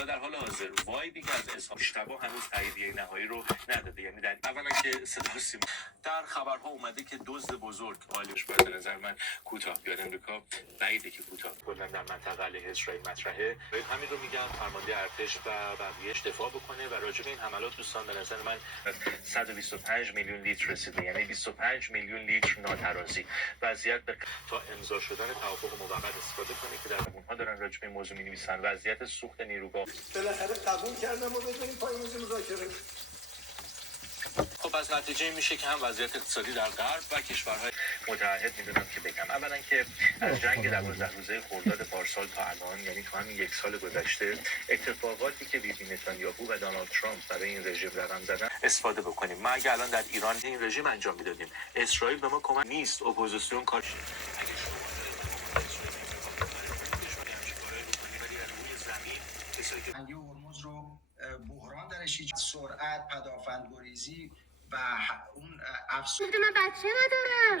حالا در حال حاضر وایدی که از اظهار مجتبی هنوز تاییدیه نهایی رو نداده. یعنی در اولا که صدا سیما در خبرها اومده که دزد بزرگ عالیش به نظر من کوتاه بیاد امریکا بعیده که کوتاه کلا در منطقه علیه اسرائیل مطرحه. همین رو میگم فرمانده ارتش و بقیه دفاع بکنه و راجع به این حملات دوستان به نظر من 125 میلیون لیتر رسیده، یعنی 25 میلیون لیتر ناترازی. وضعیت تا امضا شدن توافق موقت استفاده کنه که در اونها دارن راجع به این موضوع می‌نویسن. وضعیت سوخت نیروگاه بالاخره قبول کردم و بذاریم پای میز مذاکره. خب از نتیجه میشه که هم وضعیت اقتصادی در غرب و کشورهای متعهد میدونم که بگم اولا که از جنگ 12 روزه خرداد پارسال تا الان، یعنی تو همین یک سال گذشته، اتفاقاتی که بیبی نتانیاهو و دونالد ترامپ برای این رژیم رقم زدن استفاده بکنیم. ما اگه الان در ایران این رژیم انجام میدادیم، اسرائیل به ما کمک نیست، اپوزیسیون کار جنگی هرمز رو بحران درش ایجاد، سرعت، پدافند گریزی و اون افزایش من بچه ندارم.